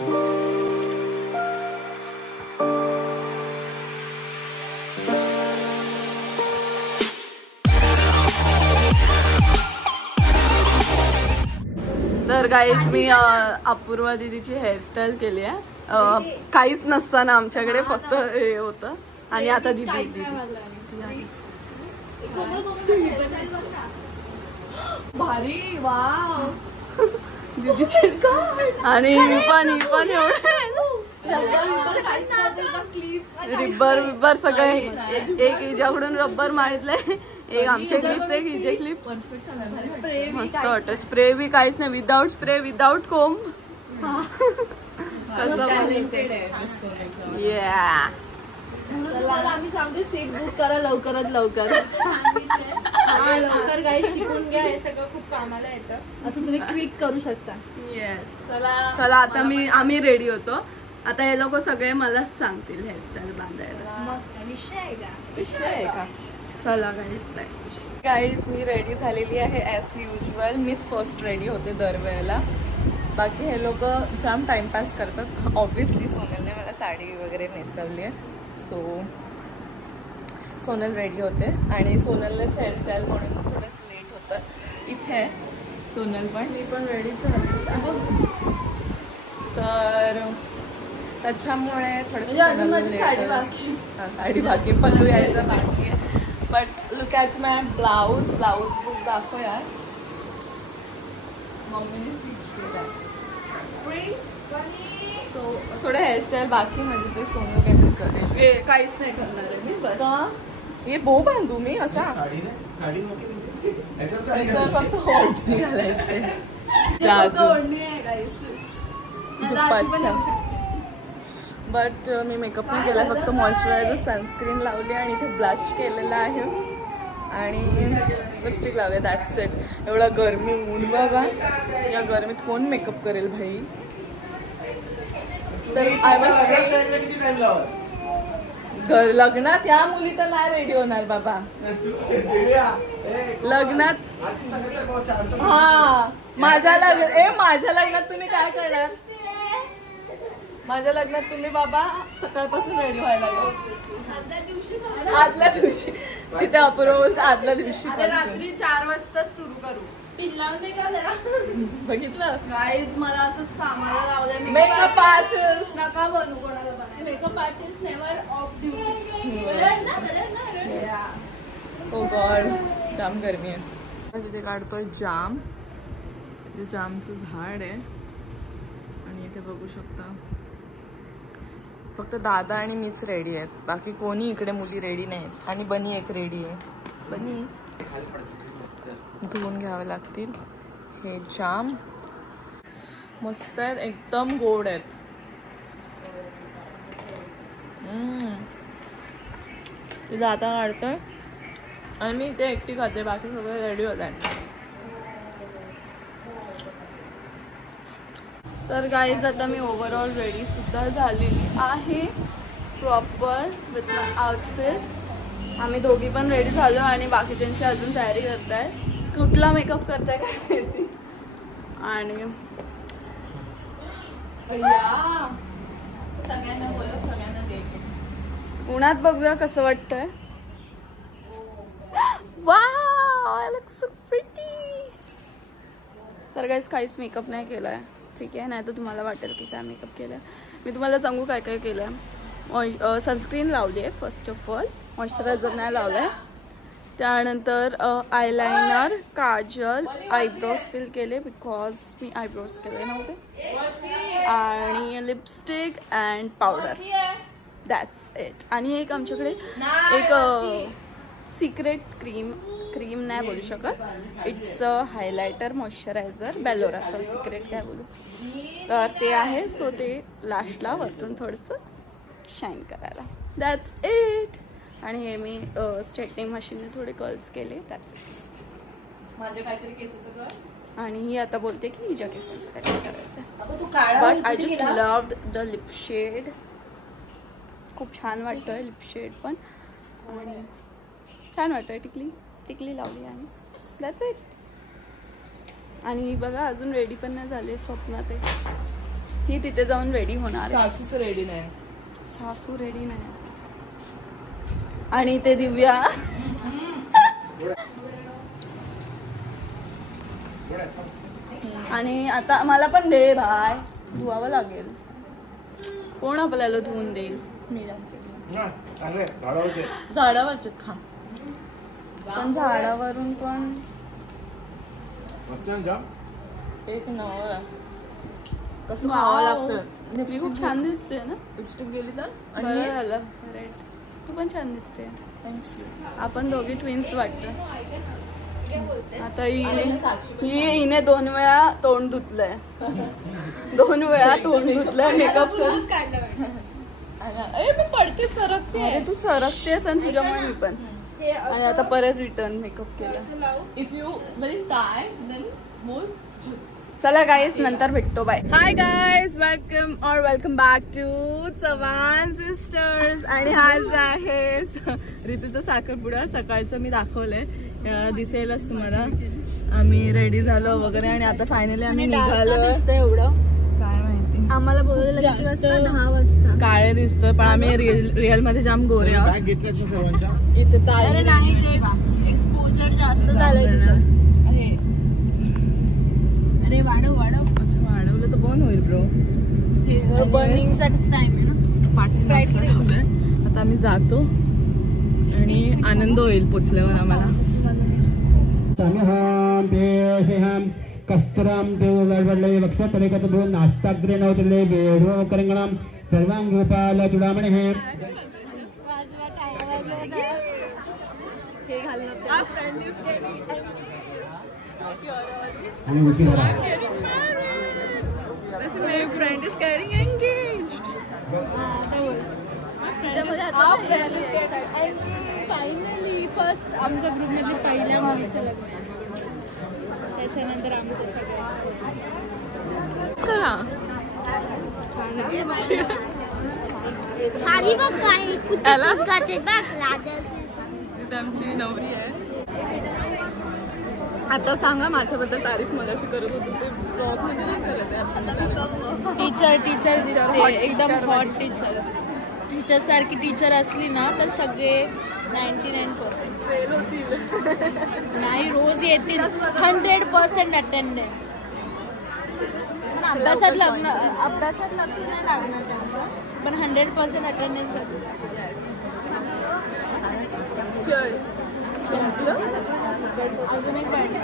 तर गाईज मी अपूर्वा दीदीची हेअरस्टाईल केली आहे. काहीच नसताना आमच्याकडे फक्त हे होतं आणि आता दीदी भारी वाव दीदीची आणि पण एवढे रिब्बर सगळे एक हिच्याकडून रब्बर मागितलंय, एक आमच्या क्लिप्स, एक हिचे क्लिप. मस्त वाटत. स्प्रे बी काहीच नाही, विदाउट स्प्रे, विदाउट कोंब. आम्ही सांगते सीट बुक करा लवकरात लवकर. लवकर गाईस शिकून घ्या, हे सगळं खूप कामाला येतं. असं तुम्ही क्विक करू शकता. येस. चला आता आम्ही रेडी होतो. आता हे लोक सगळे मलाच सांगतील हेअरस्टाईल बांधायला. विषय आहे का? चला गाईज मी रेडी झालेली आहे ॲज युजल. मीच फर्स्ट रेडी होते दरवेळेला. बाकी हे लोक जाम टाइमपास करतात. ऑब्विसली सोनलने मला साडी वगैरे नेसवली आहे, सो सोनल रेडी होते आणि सोनलनेच हेअरस्टाईल म्हणून थोडंसं लेट होतं. इथे सोनल पण मी पण रेडी झाली, तर त्याच्यामुळे थोडंसं साडी बाकी पल्लू यायचं बाकी आहे. But look at my blouse book दाखव यार. मम्मीने स्टिच केलं. सो थोडं हेअरस्टाईल बाकी म्हणजे ते सोनल काहीतरी करेल. काहीच नाही करणार आहे मी. बस हे बो बांधू मी असा फक्त ओढणी घालायचे. बट मी मेकअप नाही केला, फक्त मॉइश्चरायझर सनस्क्रीन लावली आणि इथे ब्लश केलेला आहे आणि लिपस्टिक लावले. That's it. एवढा गरमी ऊन बघा, या गरमीत कोण मेकअप करेल भाई. तर लग्नात या मुली तर नाही रेडी होणार बाबा. लग्नात माझ्या लग्नात तुम्ही काय करणार? माझ्या लग्नात तुम्ही बाबा सकाळपासून रेडी व्हायला लागलो. आदल्या दिवशी तिथे अपूर्व बोलतो आदल्या दिवशी रात्री 4 वाजता सुरू करू. बघितलं गाईज मला असंच कामाला लावलंय. मेकअप आर्टिस्ट नका बनू कोणाला बनवायला. Makeup artist never off duty. Oh God जाम गरमी आहे. तिथे काढतोय जाम. जामचं झाड आहे आणि इथे बघू शकता फक्त दादा आणि मीच रेडी आहेत. बाकी कोणी इकडे मुली रेडी नाहीत. आणि बनी एक रेडी आहे. बनी धुवून घ्यावे लागतील. हे जाम मस्त आहेत, एकदम गोड आहेत. ते दादा काढतोय आणि मी ते एकटी खाते. बाकी सगळे रेडी होत आहेत. तर गाईज आता मी ओव्हरऑल रेडी सुद्धा झालेली आहे प्रॉपर विथ माय आउटफिट. आम्ही दोघी पण रेडी झालो आणि बाकीच्यांची अजून तयारी करताय. कुठला मेकअप करताय काय माहिती. आणि सगळ्यांना बोलव, सगळ्यांना दे. उन्हात बघूया कसं वाटतंय. Wow I look so pretty. तर गाईज काहीच मेकअप नाही केलाय, ठीक आहे. नाही तर तुम्हाला वाटेल की काय मेकअप केलं. मी तुम्हाला सांगू काय काय केलं आहे. सनस्क्रीन लावली आहे फर्स्ट ऑफ ऑल. मॉइश्चरायझर नाही लावलं आहे. त्यानंतर आयलायनर, काजल, आयब्रोज फिल केले बिकॉज मी आयब्रोज केले नव्हते. आणि lipstick and powder. That's it. आणि एक आमच्याकडे एक सिक्रेट क्रीम नाही बोलू शकत. इट्स हायलायटर मॉइश्चरायझर बेलोराचं सिक्रेट काय बोलू. तर ते आहे. सो ते लास्टला वरतून थोडंसं शाईन करायला. That's it. आणि हे मी स्ट्रेटनिंग मशीनने थोडे कर्ल्स केले. That's it. माझ्या काहीतरी केसाचं कर. आणि ही आता बोलते की हिच्या केसांचं काहीतरी करायचं. But I just loved the lip shade. खूप छान वाटतोय लिप शेड पण. आणि छान वाटतोय. टिकली लावली आणि दॅट्स इट. आणि बघा अजून रेडी पण नाही झाले. स्वप्नात आहे. ही तिथे जाऊन रेडी होणार. सासूच रेडी नाही. सासू रेडी नाही. आणि ते दिव्या आणि आता मला पण दे भाय, धुवावं लागेल. कोण आपल्याला धुवून देईल? मी झाडावरचे खा. पण झाडावरून पण एक नवं कसं खावं लागतं. मी खूप छान दिसते ना. लिपस्टिक गेली तर बरं झालं. तू पण छान दिसते. आपण दोघी ट्विन्स वाटतं. आता हिने 2 वेळा तोंड धुतलंय. 2 वेळा तोंड धुतलंय. मेकअप करून पडते सरकते. तू सरकतेस आणि तुझ्यामुळे मी पण. आणि आता परत रिटर्न मेकअप केला. इफ यू म्हणजे काय चला गाईज नंतर भेटतो. Bye. Hi guys, welcome back to Chavan sisters. आणि आज आहे ऋतूचा साखरपुडा. सकाळचं मी दाखवलंय, दिसेलच तुम्हाला. आम्ही रेडी झालो वगैरे आणि आता फायनली आम्ही निघालो. दिसतंय एवढं काय माहिती, आम्हाला बोलवलं 10 वाजता. काळे दिसतोय पण आम्ही रिअल मध्ये जाम गोरे आहोत. इथे एक्सपोजर जास्त झालंय तुझं. अरे वाढव. अच्छा वाढवलं तर बंद होईल ब्रो. बर्निंगचाच टाइम आहे ना. आता आम्ही जातो आणि आनंद होईल पोचल्यावर आम्हाला. कस्तुराम देवगडवडले वक्षतरेकत दोन नास्ताग्रे नवतले वेणू करंगणाम सर्वांग गोपाल चुडामणे हे आणि उठी बरा. My friend is getting engaged. Finally first आमच्या ग्रुप मध्ये पहिल्या मुलीचं लग्न. त्याच्यानंतर आमचं आमची नवरी आहे. आता सांगा माझ्याबद्दल तारीफ मगाशी करत होती ते ब्लॉग मध्ये नाही करत आहे. टीचर दिसते एकदम हॉट टीचर सारखी टीचर असली ना तर सगळे 99% फेल होतील. नाही, रोज येतील 100% अटेंडन्स. अभ्यासात लक्ष नाही लागणार त्यांचं, पण 100% अटेंडन्स असेल. अजून एक पाहिजे.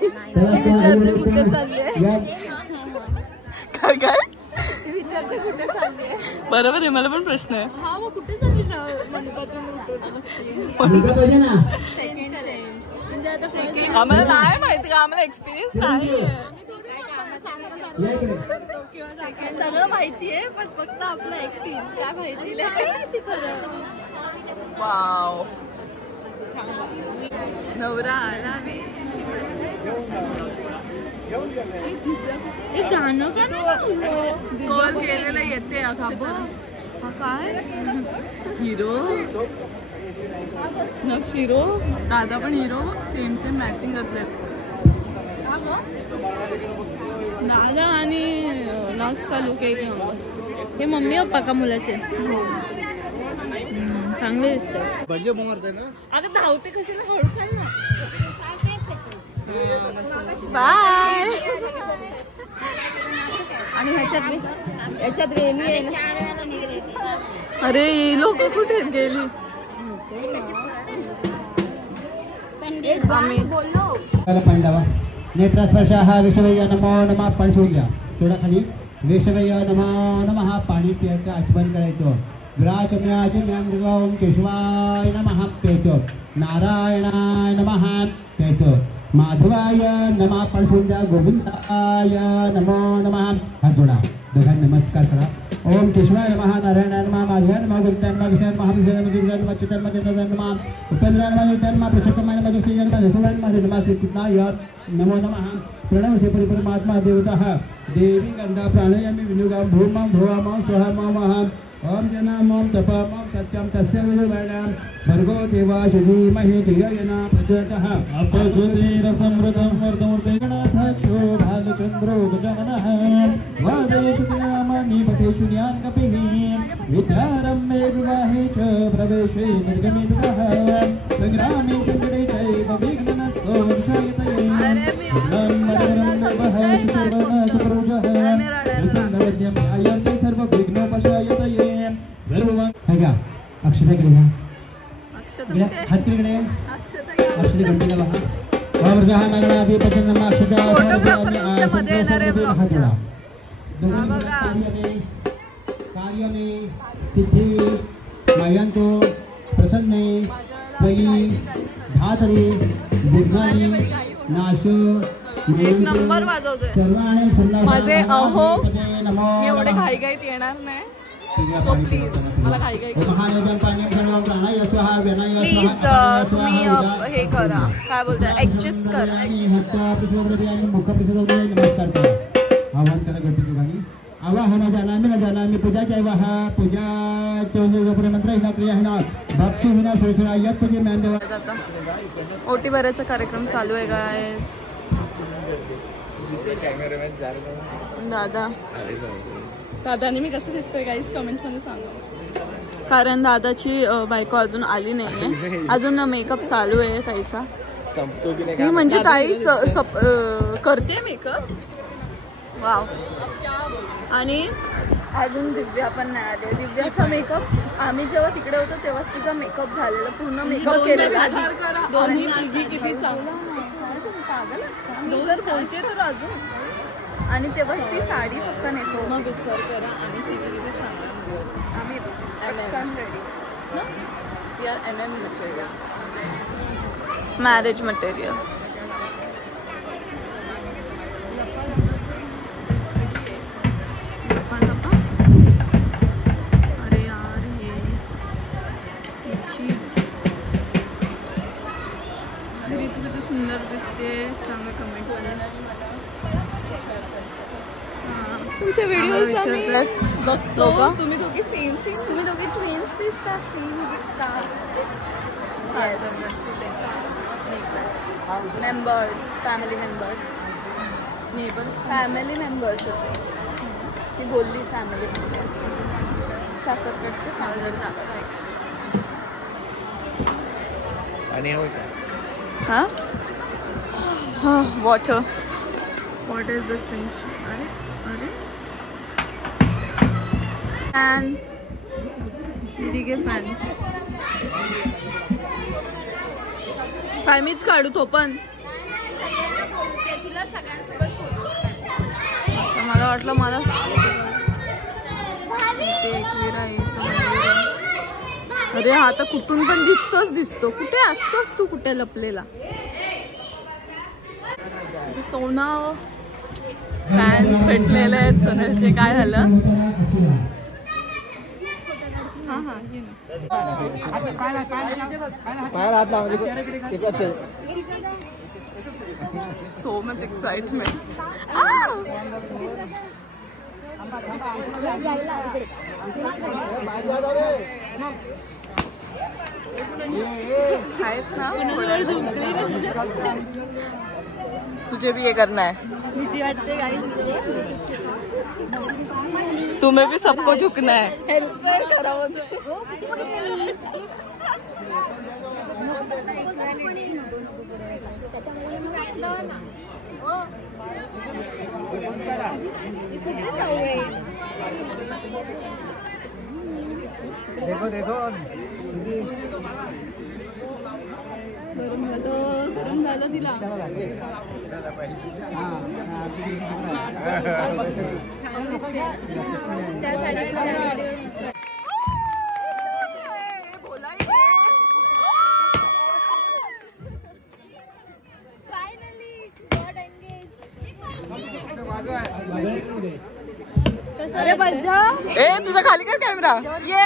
विचारते कुठे चालले काय विचारते कुठे चालले. बरोबर आहे, मला पण प्रश्न आहे. हा मग कुठे चालली ना सेकंड चेंज म्हणजे आता आम्हाला नाही माहिती का, आम्हाला एक्सपिरियन्स नाही. सगळं माहितीये पण फक्त आपलं ऍक्टिंग काय माहिती वाव. नवरा आला. एक गाणं का कॉल केलेला येते अक्षता. काय हिरो नक्ष हिरो, दादा पण हिरो, सेम मॅचिंग घातलेत. दादा आणि नक्स चालू केक. हे मम्मी पप्पा का मुलाचे चांगले दिसतात. अगं धावते कशाला, हळू चाल ना. बाय. आणि ह्याच्यात वेणी आहे ना. अरे ही लोक कुठे गेली? आम्ही पांडवा नेत्रस्पर्श हा विषवय नमो नमः पाणी सोडून घ्या. थोडा खाली विषवय नमो नमः पाणी प्यायचं आचमन करायचं. विराचम्याचम्याम केशवाय नमः प्यायचं. नारायणाय नमः प्यायचं. माधवाय नमः पाणी सोडून द्या. गोविंदाय नमो नमः हात जोडा. दोघांनी नमस्कार करा. ओम केशवाय नमः नारायणाय नमः माधवाय नमः गोविंदाय नमः विष्णुवाय नमः विष्णुवाय नमः देवाय नमः चित्ताय नमः देवाय नमः उपेंद्राय नमः देवाय नमः पुरुषोत्तमाय नमः जगदीशाय नमः देवाय नमः नमः श्रीकृष्णाय नमो नमः. प्रणव से परिपरमात्मा देवतः देवी गंधा प्राणायामी विनुगाम भूमां भुवामां स्वाहामां ओम जनाम ओम तपाम ओम सत्यम तस्य विदुर्वैणां भर्गो देवाय धीमहि धियो यो नः प्रचोदयात्. अपज्योतिरसमृतं वर्धमूर्ते गणाध्यक्षो भालचन्द्रो गजाननः वादेषु नामानि पठेषु ज्ञानकपिः विद्यारम्भे विवाहे च प्रवेशे निर्गमे दुःखः संग्रामे सङ्कटे चैव विघ्ननस्तु विचायते अक्षतेकडे घ्या. हातकडे अक्षते घंटेला पहा. वावरजा मंगळाधिपती नमः अक्षता कार्य में सिद्धि मयंतो प्रसन्ने पई धातरी विघ्नानी नाश एक नंबर वाजवतोय. माझे अहो मी एवढे घाईघाईत येणार नाही. सो प्लीज मला घाईघाई प्लीज तुम्ही हे करा काय बोलता ऍडजस्ट करा. आवाहन जानामी पूजाच्या आवाहा पूजा मंत्र हिना क्रिया हिना भक्ती हिना सुरसुरा यत तुझे मॅन आता ओटी भरायचा कार्यक्रम चालू आहे गाइस. दादाने मी कसं दिसतोय गाइस कमेंट मध्ये सांगा. कारण दादाची बायको अजून आली नाहीये. अजून मेकअप चालू आहे ताईचा. म्हणजे ताई करते मेकअप. वाव. आणि अजून दिव्या पण नाही आली. दिव्याचा मेकअप आम्ही जेव्हा तिकडे होतो तेव्हा तिचा मेकअप झालेला पूर्ण मेकअप केलेला. किती चांगला जर बोलते तर अजून. आणि तेव्हा ती साडी फक्त नेसो. मग विचार करा आम्ही तिघी किती चांगला. आम्ही मॅरेज मटेरियल. अरे यार हे किती सुंदर दिसते सांगा कमेंट मध्ये. तुमचे व्हिडिओज आम्ही बघतो. तुम्ही दोघी सेम तुम्ही दोघी ट्विन्स दिसता. सेम दिसता. मेंबर्स फॅमिली मेंबर्स होते. ती बोलली फॅमिली मेंबर्स. सासरकडचे फॅमिली. हां हां water what is this thing. अरे अरे फॅन्स ठीक आहे. फॅन्स काय मीच काढू तो पण. मला वाटलं मला अरे हा तर कुठून पण दिसतो. कुठे असतोस तू? कुठे लपलेला? सोना फॅन्स भेटलेले आहेत सोनलचे. काय झालं? So much excitement. आहेत ना? तुझे भी ये करना है. भीती वाटते तुम्हें भी सबको झुकना है. हेयर स्टाइल करा देखो देखो गरम झालं तिला. अरे बज्जा ए तुझा खाली कर कॅमेरा. ये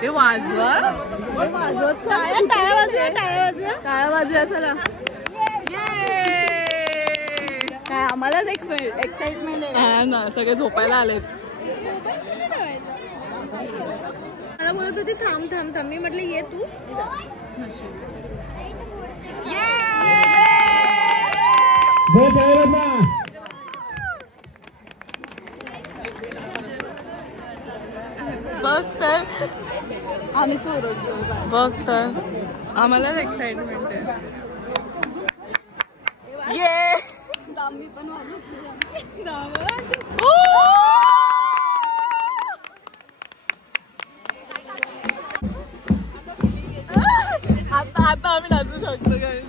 ते वाजवा टाळ्या वाजूया चला. काय आम्हालाच एक्साइटमेंट आहे ना. सगळे झोपायला आलेत. मला बोलत होती थांब थांब थांब. मी म्हटलं ये तू. बघ तर आम्ही सोडतो. बघ तर आम्हालाच एक्साइटमेंट आहे. ये आम्ही पण आता आम्ही नाचू शकतो काय.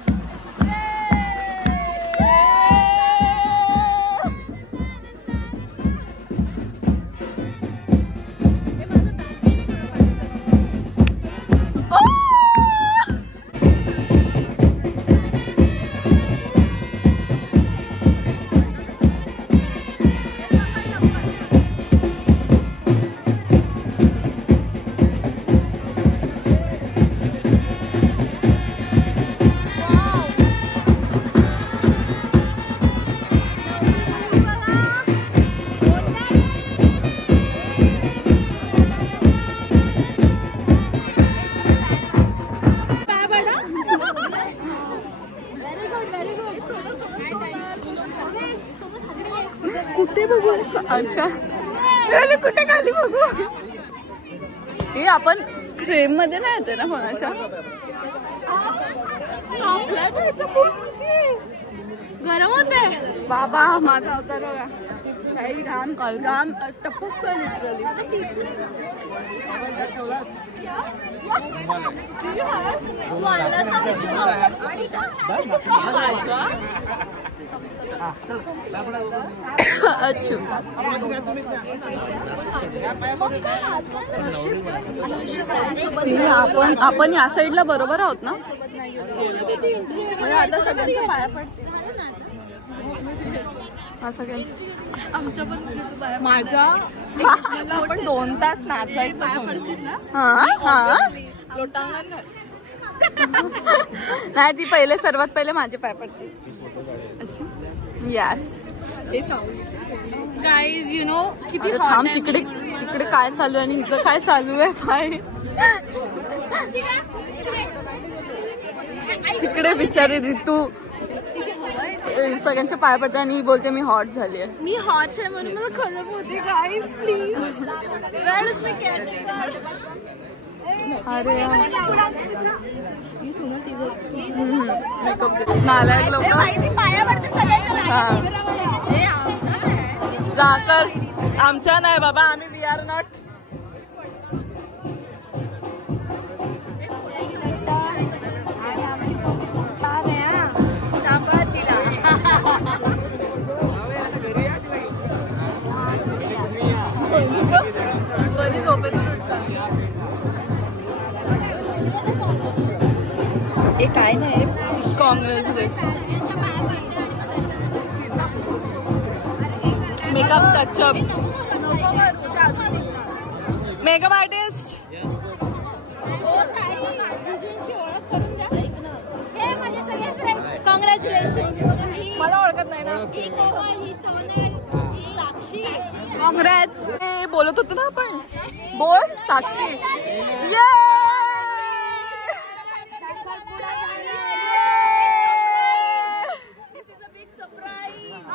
कुठे बघू. अच्छा कुठे खाली बघू. हे आपण फ्रेम मध्ये नाही येते ना कोणाच्या. गरम होते बाबा माझा अवतार बघा. काही घाम घाम टपकतो लिटरली. अच्छा आपण या साईडला बरोबर आहोत ना. आता सगळ्यांच्या पाया पडते. हा सगळ्यांच्या आमच्या पण माझ्या आपण 2 तास नाचायचं. नाही ती पहिले सर्वात पहिले माझे पाय पडते अशी. यस गाईज यू नो किती थांब. तिकडे तिकडे काय चालू आहे आणि हिचं काय चालू आहे पाय. तिकडे बिचारी ऋतू सगळ्यांच्या पाय पडते आणि बोलते मी हॉट झाली आहे. मी हॉट आहे म्हणून मला खराब होते. Guys please. अरे मेकअप नालायक लोक पाया पडते सगळ्यांना. जाकर आमच्या नाही बाबा. आम्ही वी आर नॉट. हे काय नाही. Congratulation. Makeup touch-up. Makeup artist. Congratulation. मला ओळखत नाही ना. कॉंग्रॅट्स. बोलत होतो ना आपण. बोल साक्षी. ये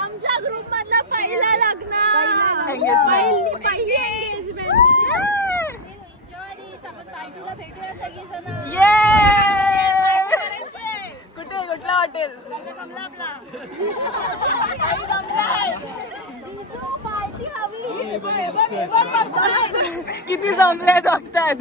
आमच्या ग्रुप मधला पहिला लग्न. एंगेजमेंट. पहिली एंगेजमेंट. आपण पार्टीला भेटूया सगळीजण. कुठे कुठला हॉटेल पार्टी हवी. किती जमले बघतात.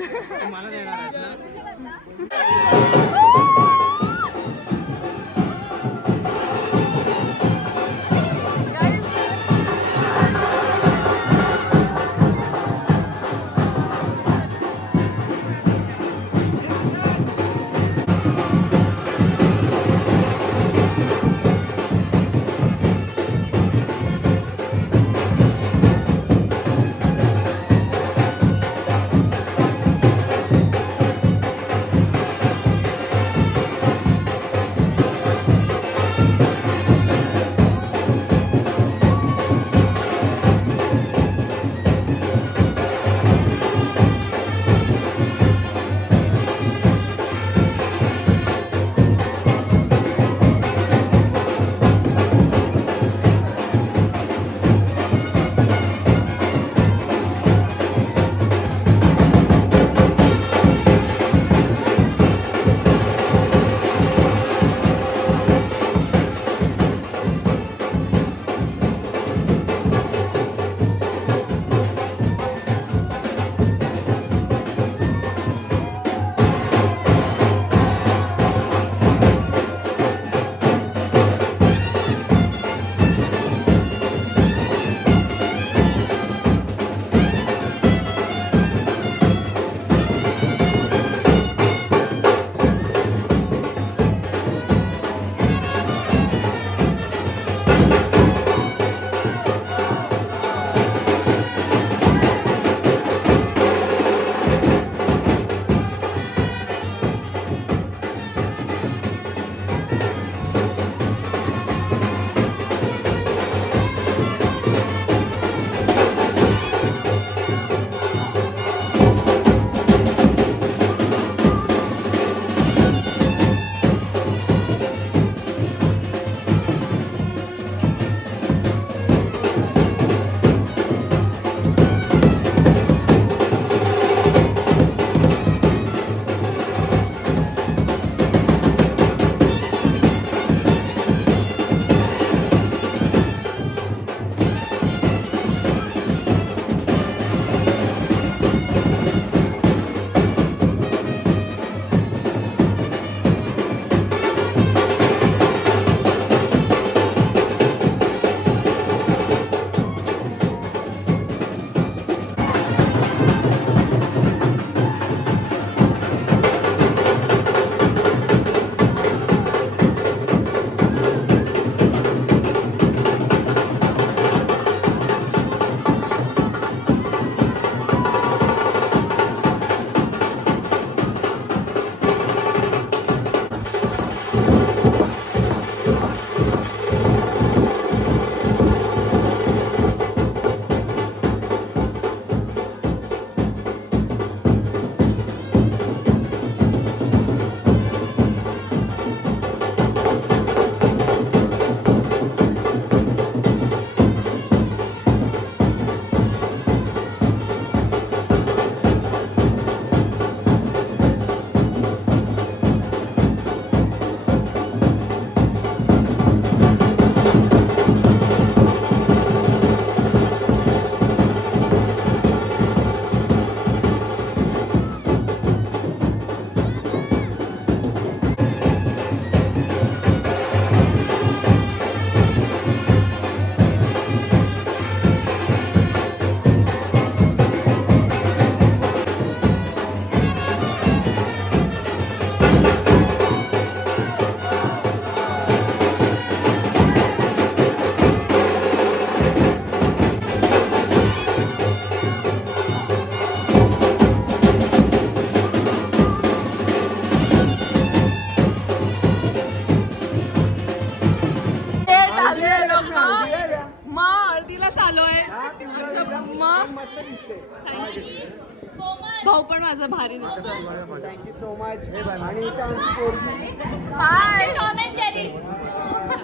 भाऊ पण माझा भारी दिसतो. Thank you so much. आणि इथं आमची पोरगी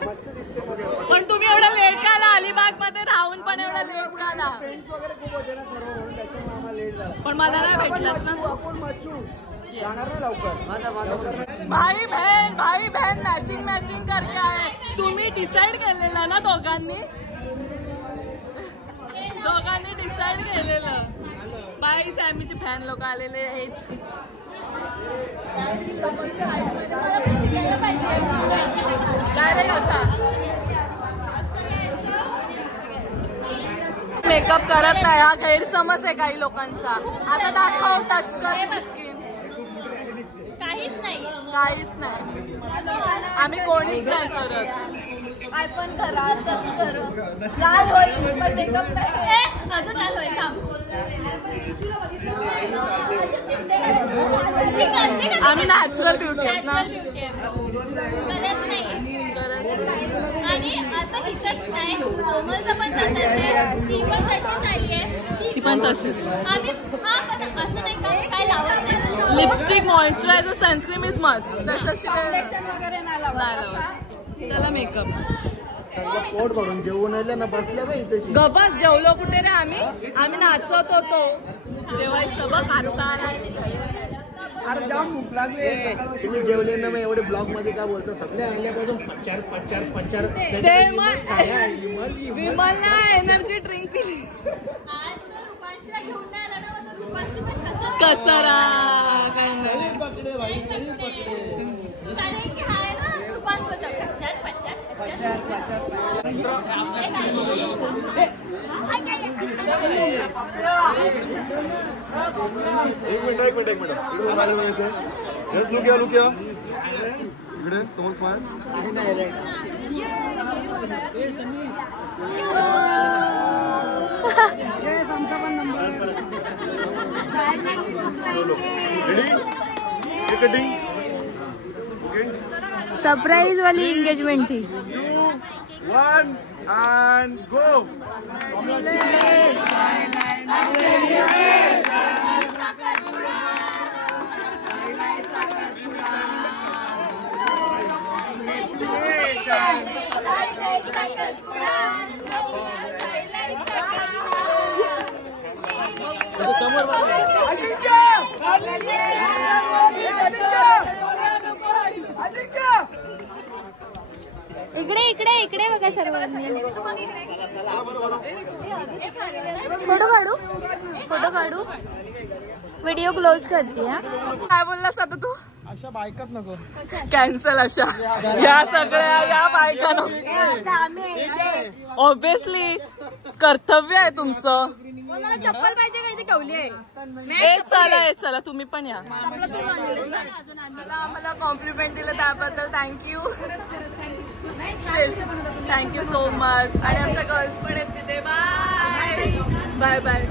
मस्त दिसते. पण तुम्ही एवढा लेट का आला? अलिबाग मध्ये राहून पण एवढा लेट का आला? फ्रेंड्स वगैरे खूप होते ना सर्व, म्हणून त्याच्यामुळे लेट झाला. पण मला नाही भेटलास ना. आपण मच्छू जाणार ना लवकर. भाई बहन मॅचिंग करके आहे. तुम्ही डिसाइड केलेलं ना दोघांनी डिसाइड केलेलं. बाई सॅमीचे फॅन लोक आलेले आहेत. काय रे कसा मेकअप करत नाही हा गैरसमज आहे काही लोकांचा. आता दाखव टच कर स्किन. काहीच नाही आम्ही कोणीच नाही करत. काय पण करा तसं करा लाल होईल पण मेकअप नाही अजून लाल होईल. आम्ही नॅचरल ब्युटी आहेत ना. आणि आता हिचंच नाही कोमलचं पण तसंच आहे. ती पण तशीच नाहीये. ती पण तशी. आम्ही हा पण असं नाही का काय लावत नाही. Lipstick moisturiser sunscreen is must. त्याच्याशिवाय वगैरे नाही लावत. त्याला मेकअप. पोट भरून जेवून आले ना बसल्या बाई तशी. गबस जेवलो कुठे रे आम्ही नाचत होतो. जेवायचं बघ आता. अरे जाम भूक लागली. तुम्ही जेवले ना मग एवढे ब्लॉग मध्ये काय बोलतो सगळे आल्यापासून पचार ते विमलला एनर्जी ड्रिंक पिली. आज तर रुपांशला घेऊन नाही आला ना तर रुपांशी पण कसरा पकडे भाई सही पकडे. चालेल की हाय ना रुपांश पचार. एक मिनिट लुकिया इकडे समोर स्माइल. रेडी सरप्राइज वाली एंगेजमेंट थी. 1 and go. इकडे बघा सर्वांनी. फोटो काढू व्हिडिओ क्लोज करते. काय बोललास आता तू. अशा बायकाच नको कॅन्सल अशा या सगळ्या या बायका नको. ऑब्विसली कर्तव्य आहे तुमचं. चप्पल पाहिजे काय ते ठेवली आहे. चला तुम्ही पण या. आम्हाला कॉम्प्लिमेंट दिलं त्याबद्दल थँक्यू सो मच. आणि आमच्या गर्ल्स पण आहेत तिथे. Bye bye.